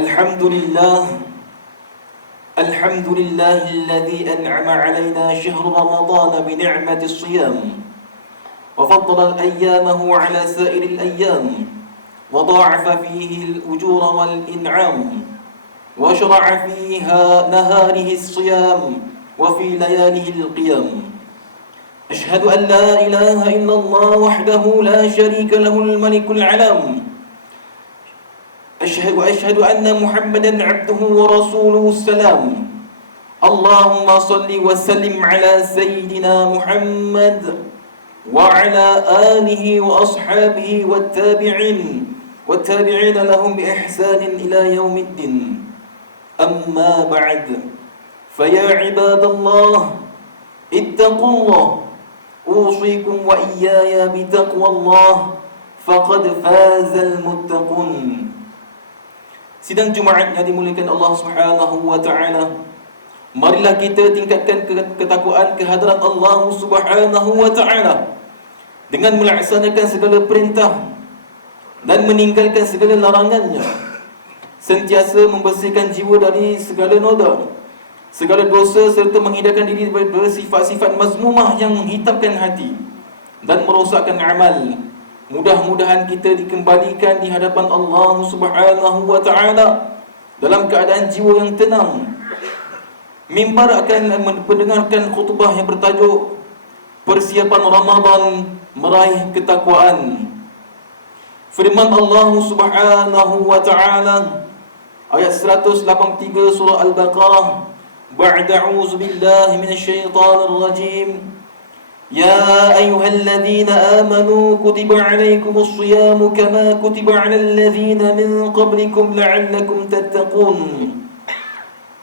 الحمد لله الحمد لله الذي أنعم علينا شهر رمضان بنعمة الصيام وفضل أيامه على سائر الأيام وضاعف فيه الأجور والإنعام وشرع فيها نهاره الصيام وفي لياله القيام. أشهد أن لا إله إلا الله وحده لا شريك له الملك العلام. أشهد أن محمدا عبده ورسوله السلام. اللهم صل وسلم على سيدنا محمد وعلى آله وأصحابه والتابعين لهم بإحسان إلى يوم الدين. أما بعد، فيا عباد الله اتقوا الله، أوصيكم وإياي بتقوى الله، فقد فاز المتقون. Sidang Jumaat yang dimuliakan Allah Subhanahu wa taala, marilah kita tingkatkan ketakwaan kehadiran Allah Subhanahu wa taala dengan melaksanakan segala perintah dan meninggalkan segala larangannya, sentiasa membersihkan jiwa dari segala noda, segala dosa, serta menghindarkan diri daripada sifat-sifat mazmumah yang menghitamkan hati dan merosakkan amal. Mudah-mudahan kita dikembalikan di hadapan Allah Subhanahu wa taala dalam keadaan jiwa yang tenang. Mimbar akan mendengarkan khutbah yang bertajuk Persiapan Ramadan Meraih Ketakwaan. Firman Allah Subhanahu wa taala ayat 183 surah Al-Baqarah, ba'da a'udzu billahi minasyaitonir rajim. يا أيها الذين آمنوا كتب عليكم الصيام كما كتب على الذين من قبلكم لعلكم تتقون.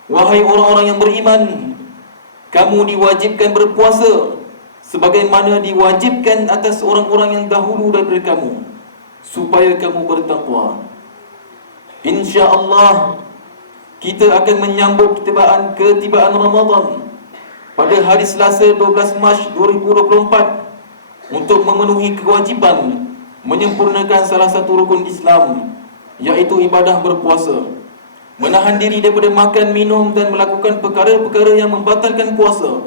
Wahai orang-orang yang beriman, kamu diwajibkan berpuasa sebagaimana diwajibkan atas orang-orang yang dahulu daripada kamu, supaya kamu bertakwa. InsyaAllah kita akan menyambut ketibaan Ramadan pada hari Selasa 12 Mac 2024 untuk memenuhi kewajipan menyempurnakan salah satu rukun Islam, iaitu ibadah berpuasa, menahan diri daripada makan, minum dan melakukan perkara-perkara yang membatalkan puasa,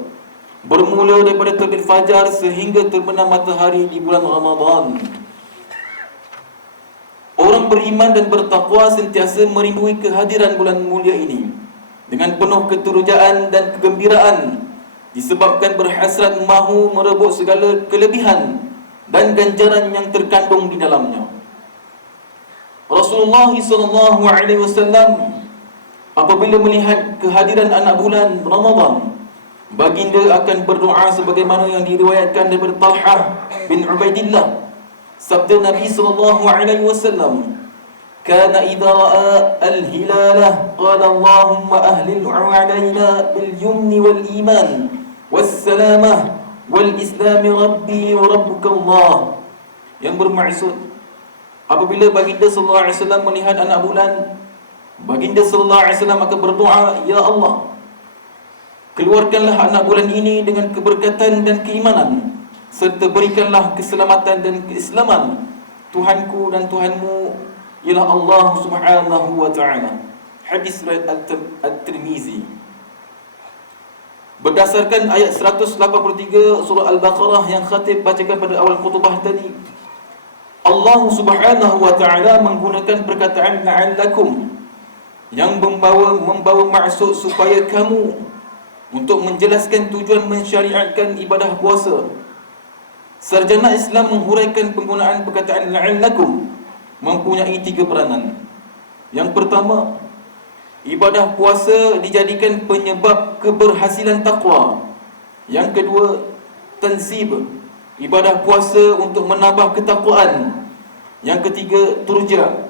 bermula daripada terbit fajar sehingga terbenam matahari di bulan Ramadan. Orang beriman dan bertakwa sentiasa merindui kehadiran bulan mulia ini dengan penuh keturujaan dan kegembiraan, disebabkan berhasrat mahu merebut segala kelebihan dan ganjaran yang terkandung di dalamnya. Rasulullah SAW apabila melihat kehadiran anak bulan Ramadan, baginda akan berdoa sebagaimana yang diriwayatkan daripada Talhah bin Ubaidillah. Sabda Nabi SAW, kana idza ra'a al-hilalah qala Allahumma ahlil 'alaina bil yumni wal iman wassalamah wal islami rabbi wa rabbuka Allah. Yang bermaksud, apabila baginda sallallahu alaihi wasallam melihat anak bulan, baginda sallallahu alaihi wasallam akan berdoa, ya Allah, keluarkanlah anak bulan ini dengan keberkatan dan keimanan, serta berikanlah keselamatan dan keislaman. Tuhanku dan Tuhanmu ialah Allah Subhanahu wa ta'ala. Hadis riwayat At-Tirmizi. Berdasarkan ayat 183 surah Al-Baqarah yang khatib bacakan pada awal khutbah tadi, Allah Subhanahu wa ta'ala menggunakan perkataan la'allakum yang membawa maksud supaya kamu, untuk menjelaskan tujuan mensyariatkan ibadah puasa. Sarjana Islam menghuraikan penggunaan perkataan la'allakum mempunyai 3 peranan. Yang pertama, ibadah puasa dijadikan penyebab keberhasilan takwa. Yang kedua, tansib, ibadah puasa untuk menambah ketakwaan. Yang ketiga, turja,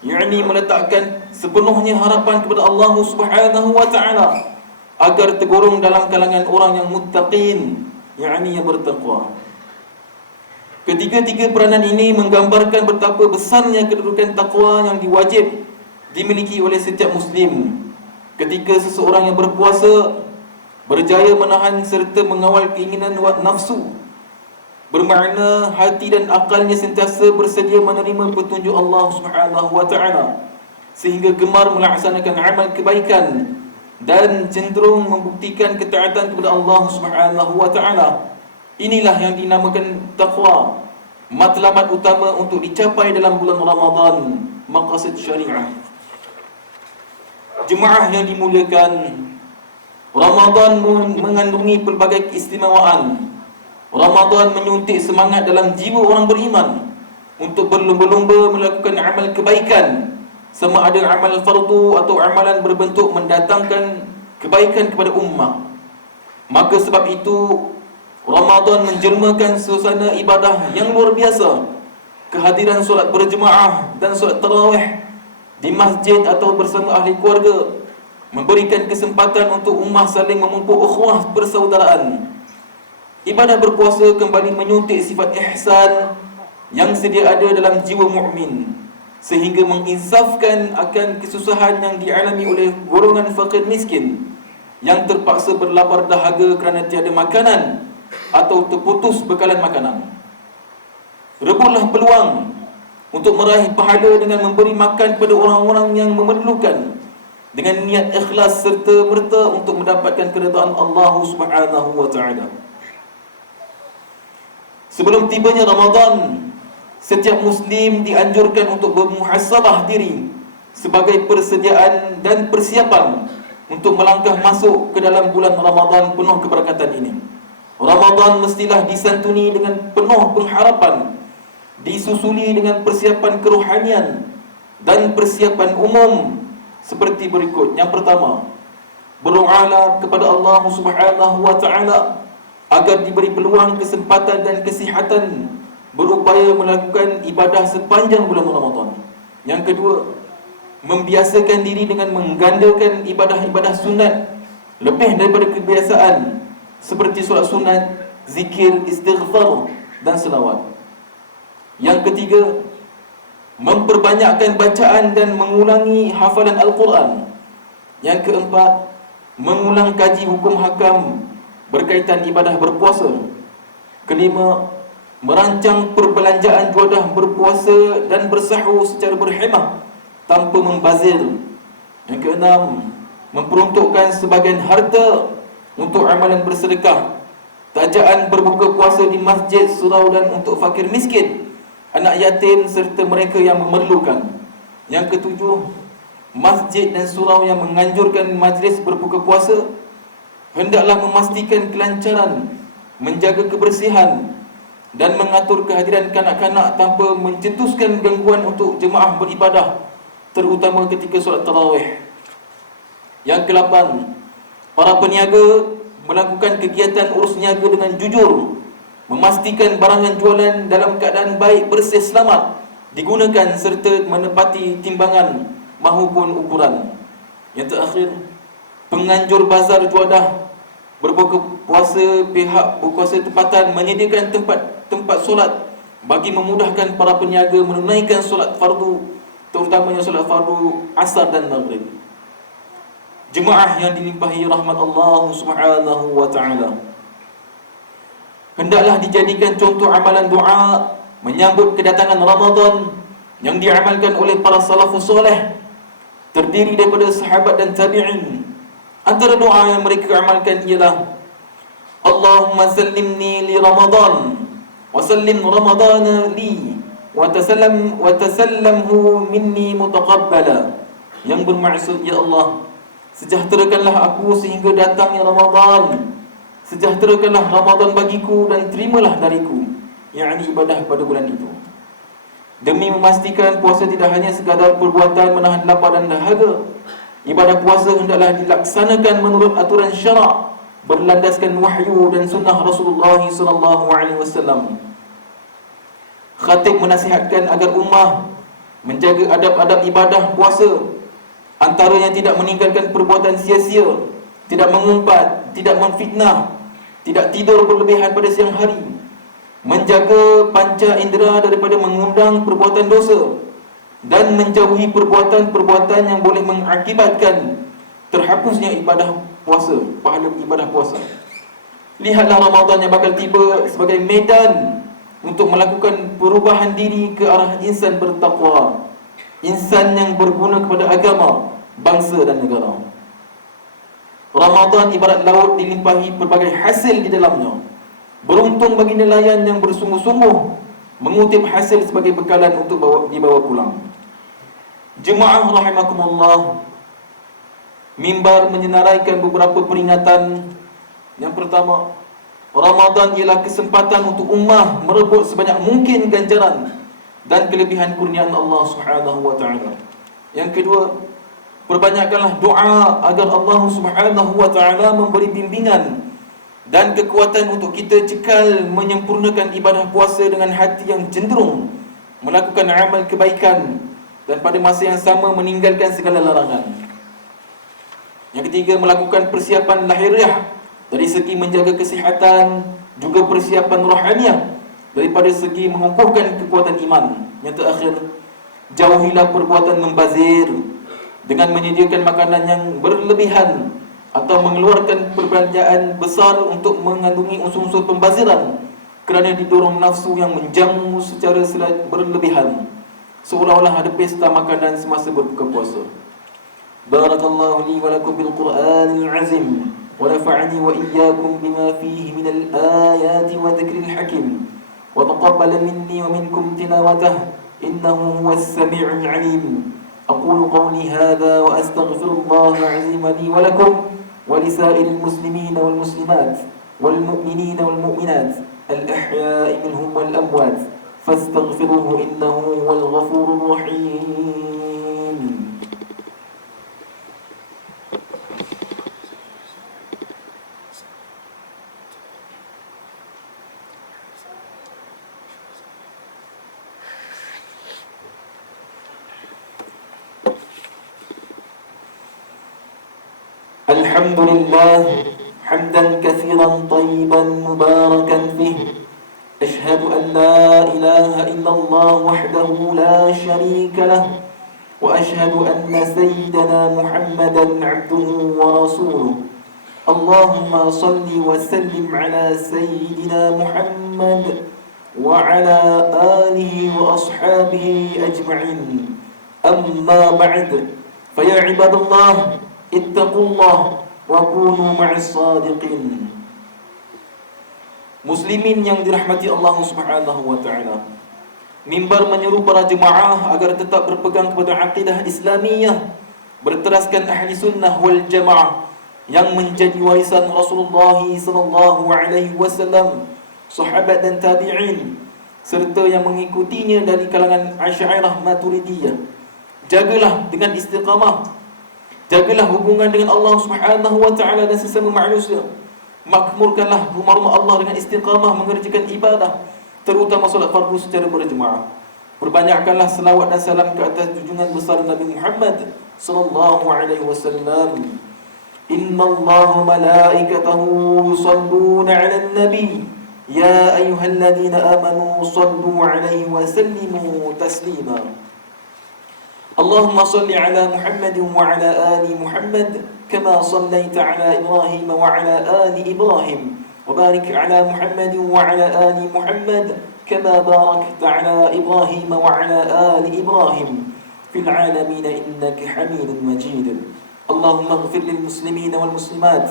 yakni meletakkan sepenuhnya harapan kepada Allah Subhanahu wa ta'ala agar tergolong dalam kalangan orang yang muttaqin, yakni yang bertakwa. Ketiga-tiga peranan ini menggambarkan betapa besarnya kedudukan takwa yang diwajib dimiliki oleh setiap Muslim. Ketika seseorang yang berpuasa berjaya menahan serta mengawal keinginan nafsu, bermakna hati dan akalnya sentiasa bersedia menerima petunjuk Allah Subhanahu wa ta'ala sehingga gemar melaksanakan amal kebaikan dan cenderung membuktikan ketaatan kepada Allah Subhanahu wa taala. Inilah yang dinamakan taqwa, matlamat utama untuk dicapai dalam bulan Ramadan, maqasid syariah. Jemaah yang dimuliakan, Ramadan mengandungi pelbagai keistimewaan. Ramadan menyuntik semangat dalam jiwa orang beriman untuk berlumba-lumba melakukan amal kebaikan, sama ada amal fardu atau amalan berbentuk mendatangkan kebaikan kepada ummah. Maka sebab itu Ramadan menjelmakan suasana ibadah yang luar biasa. Kehadiran solat berjemaah dan solat tarawih di masjid atau bersama ahli keluarga memberikan kesempatan untuk ummah saling memupuk ukhuwah persaudaraan. Ibadah berpuasa kembali menyuntik sifat ihsan yang sedia ada dalam jiwa mukmin, sehingga menginsafkan akan kesusahan yang dialami oleh golongan fakir miskin yang terpaksa berlapar dahaga kerana tiada makanan atau terputus bekalan makanan. Rebutlah peluang untuk meraih pahala dengan memberi makan kepada orang-orang yang memerlukan dengan niat ikhlas serta merta untuk mendapatkan keridaan Allah Subhanahu wa taala. Sebelum tibanya Ramadan, setiap muslim dianjurkan untuk bermuhasabah diri sebagai persediaan dan persiapan untuk melangkah masuk ke dalam bulan Ramadan penuh keberkatan ini. Ramadan mestilah disantuni dengan penuh pengharapan, disusuli dengan persiapan kerohanian dan persiapan umum seperti berikut. Yang pertama, berdoalah kepada Allah Subhanahu wa taala agar diberi peluang, kesempatan dan kesihatan berupaya melakukan ibadah sepanjang bulan Ramadan. Yang kedua, membiasakan diri dengan menggandakan ibadah-ibadah sunat lebih daripada kebiasaan, seperti solat sunat, zikir, istighfar dan selawat. Yang ketiga, memperbanyakkan bacaan dan mengulangi hafalan Al-Quran. Yang keempat, mengulang kaji hukum hakam berkaitan ibadah berpuasa. Kelima, merancang perbelanjaan juadah berpuasa dan bersahur secara berhemah tanpa membazir. Yang keenam, memperuntukkan sebahagian harta untuk amalan bersedekah, tajaan berbuka puasa di masjid, surau dan untuk fakir miskin, anak yatim serta mereka yang memerlukan. Yang ketujuh, masjid dan surau yang menganjurkan majlis berbuka puasa hendaklah memastikan kelancaran, menjaga kebersihan dan mengatur kehadiran kanak-kanak tanpa mencetuskan gangguan untuk jemaah beribadah, terutama ketika solat tarawih. Yang ke-8, para peniaga melakukan kegiatan urus niaga dengan jujur, memastikan barangan jualan dalam keadaan baik, bersih, selamat digunakan serta menepati timbangan mahupun ukuran. Yang terakhir, penganjur bazar juadah berbuka puasa, pihak berkuasa tempatan menyediakan tempat solat bagi memudahkan para peniaga menunaikan solat fardu, terutamanya solat fardu asar dan maghrib. Jemaah yang dilimpahi rahmat Allah Subhanahu wa taala, hendaklah dijadikan contoh amalan doa menyambut kedatangan Ramadan yang diamalkan oleh para salafus soleh, terdiri daripada sahabat dan tabi'in. Antara doa yang mereka amalkan ialah Allahumma sallimni li Ramadan wa sallim Ramadana li wa tasallamhu minni mutaqabbala, yang bermaksud, ya Allah, sejahterakanlah aku sehingga datangnya Ramadan, sejahterakanlah Ramadan bagiku dan terimalah dariku, yakni ibadah pada bulan itu. Demi memastikan puasa tidak hanya sekadar perbuatan menahan lapar dan dahaga, ibadah puasa hendaklah dilaksanakan menurut aturan syarak, berlandaskan wahyu dan sunnah Rasulullah SAW. Khatib menasihatkan agar ummah menjaga adab-adab ibadah puasa, antaranya tidak meninggalkan perbuatan sia-sia, tidak mengumpat, tidak memfitnah, tidak tidur berlebihan pada siang hari, menjaga panca indera daripada mengundang perbuatan dosa, dan menjauhi perbuatan-perbuatan yang boleh mengakibatkan terhapusnya ibadah puasa, pahala ibadah puasa. Lihatlah Ramadan yang bakal tiba sebagai medan untuk melakukan perubahan diri ke arah insan bertakwa. insan yang berguna kepada agama, bangsa dan negara. Ramadan ibarat laut dilimpahi pelbagai hasil di dalamnya. Beruntung bagi nelayan yang bersungguh-sungguh mengutip hasil sebagai bekalan untuk dibawa pulang. Jemaah rahimakumullah, mimbar menyenaraikan beberapa peringatan. Yang pertama, Ramadan ialah kesempatan untuk ummah merebut sebanyak mungkin ganjaran dan kelebihan kurniaan Allah Subhanahu wa taala. Yang kedua, perbanyakkanlah doa agar Allah Subhanahu wa taala memberi bimbingan dan kekuatan untuk kita cekal menyempurnakan ibadah puasa dengan hati yang cenderung melakukan amal kebaikan dan pada masa yang sama meninggalkan segala larangan. Yang ketiga, melakukan persiapan lahiriah dari segi menjaga kesihatan, juga persiapan rohaniah daripada segi mengukuhkan kekuatan iman. Yang terakhir, jauhilah perbuatan membazir dengan menyediakan makanan yang berlebihan atau mengeluarkan perbelanjaan besar untuk mengandungi unsur-unsur pembaziran kerana didorong nafsu yang menjamu secara berlebihan, seolah-olah ada pesta makanan semasa berbuka puasa. Barakallahu li wa lakum bil Qur'anil azim wa nafa'ani wa iyyakum bima fihi minal ayati wa dhikril hakim wa taqabbala minni wa minkum tilawatahu innahu huwas sami'ul 'alim. أقول قولي هذا وأستغفر الله العظيم لي ولكم ولسائر المسلمين والمسلمات والمؤمنين والمؤمنات الأحياء منهم والأموات فاستغفروه إنه هو الغفور الرحيم. الحمد لله حمدا كثيرا طيبا مباركا فيه. أشهد أن لا إله إلا الله وحده لا شريك له وأشهد أن سيدنا محمدا عبده ورسوله. اللهم صل وسلم على سيدنا محمد وعلى آله وأصحابه أجمعين. أما بعد، فيا عباد الله اتقوا الله وكونوا مع الصادقين. Muslimin yang dirahmati Allah Subhanahu wa taala, mimbar menyeru para jemaah agar tetap berpegang kepada akidah Islamiyah berteraskan ahli sunnah wal jamaah yang menjadi warisan Rasulullah sallallahu alaihi wasallam, sahabat dan tabi'in serta yang mengikutinya dari kalangan Asy'ariyah Maturidiyah. Jagalah dengan istiqamah, jagalah hubungan dengan Allah Subhanahu wa taala dan sesama manusia. Makmurkanlah rumah-rumah Allah dengan istiqamah mengerjakan ibadah, terutama solat fardu secara berjemaah. Perbanyakkanlah selawat dan salam ke atas junjungan besar Nabi Muhammad sallallahu alaihi wasallam. Innallaha malaikatahu yusalluna 'alan nabi ya ayyuhalladzina amanu sallu 'alaihi wa sallimu taslima. اللهم صل على محمد وعلى آل محمد كما صليت على إبراهيم وعلى آل إبراهيم وبارك على محمد وعلى آل محمد كما باركت على إبراهيم وعلى آل إبراهيم في العالمين إنك حميد مجيد. اللهم اغفر للمسلمين والمسلمات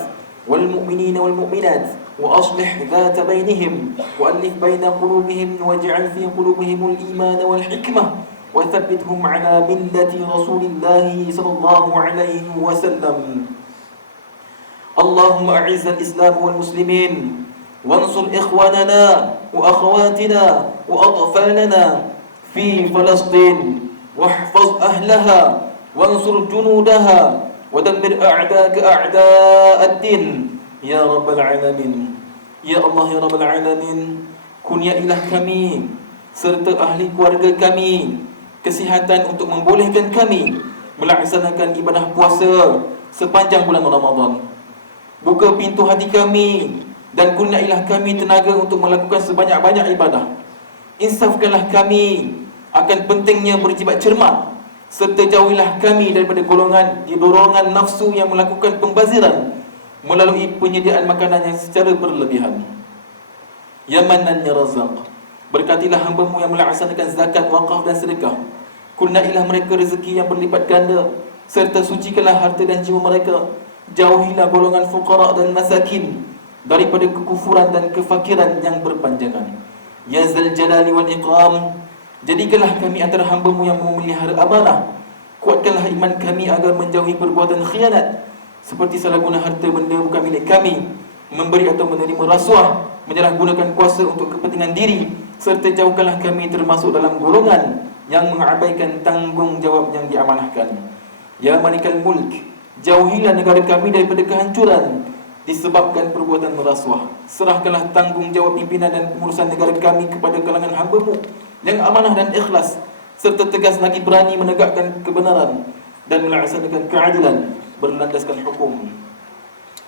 والمؤمنين والمؤمنات وأصلح ذات بينهم وألف بين قلوبهم واجعل في قلوبهم الإيمان والحكمة وثبتهم على ملة رسول الله صلى الله عليه وسلم. اللهم أعز الإسلام والمسلمين وانصر إخواننا وأخواتنا وأطفالنا في فلسطين واحفظ أهلها وانصر جنودها ودمر أعداءك أعداء الدين يا رب العالمين. يا الله يا رب العالمين, kun ya ilah kami serta ahli keluarga kami kesihatan untuk membolehkan kami melaksanakan ibadah puasa sepanjang bulan Ramadan. Buka pintu hati kami dan kurniailah kami tenaga untuk melakukan sebanyak-banyak ibadah. Insafkanlah kami akan pentingnya berjibat cermat serta jauhilah kami daripada dorongan nafsu yang melakukan pembaziran melalui penyediaan makanan yang secara berlebihan. Ya Mannan ya Razzaq, berkatilah hamba-Mu yang melaksanakan zakat, wakaf dan sedekah. Kurniailah mereka rezeki yang berlipat ganda, serta sucikanlah harta dan jiwa mereka. Jauhilah golongan fuqara dan masakin daripada kekufuran dan kefakiran yang berpanjangan. Ya Zal Jalali wal Iqram, jadikanlah kami antara hamba-Mu yang memelihara amanah. Kuatkanlah iman kami agar menjauhi perbuatan khianat, seperti salah guna harta benda bukan milik kami, memberi atau menerima rasuah, menyalahgunakan kuasa untuk kepentingan diri, serta jauhkanlah kami termasuk dalam golongan yang mengabaikan tanggungjawab yang diamanahkan. Ya Malikal Mulk, jauhilah negara kami daripada kehancuran disebabkan perbuatan merasuah. Serahkanlah tanggungjawab pimpinan dan pengurusan negara kami kepada kalangan hamba-Mu yang amanah dan ikhlas, serta tegas lagi berani menegakkan kebenaran dan melaksanakan keadilan berlandaskan hukum.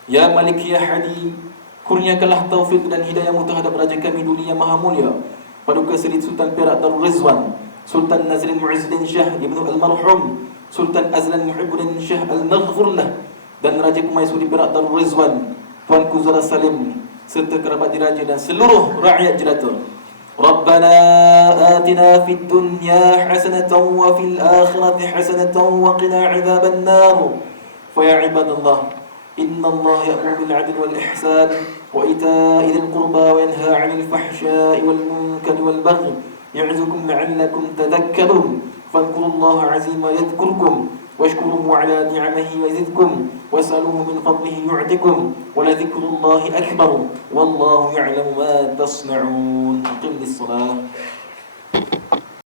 Ya Malik Ya Hadi, kurniakanlah taufik dan hidayah-Mu terhadap raja kami dunia yang maha mulia, Paduka Seri Sultan Perak Darul Rizwan, Sultan Nazrin Muizzuddin Shah Ibnu Al-Marhum, Sultan Azlan Muhibbuddin Shah Al-Maghfurlah, dan Raja Pemaisuri Perak Darul Rizwan, Tuanku Zara Salim, serta kerabat diraja dan seluruh rakyat jelata. Rabbana atina fid dunya hasanatan wa fil akhirati hasanatan wa qina adzaban nar. Fa ya ibadallah, inna Allah ya'muru bil 'adli wal ihsan wa ita'i dhil qurba wa yanha 'anil fahsya'i wal munkari wal baghi ya'izukum la'allakum tadhakkarun. Fadhkurullaha 'azima yadhkurkum washkuruhu 'ala ni'amihi yazidkum was'aluhu min fadlihi yu'tikum wa la dhikrullahi akbar wallahu ya'lamu ma tasna'un. Aqim bis-shalah.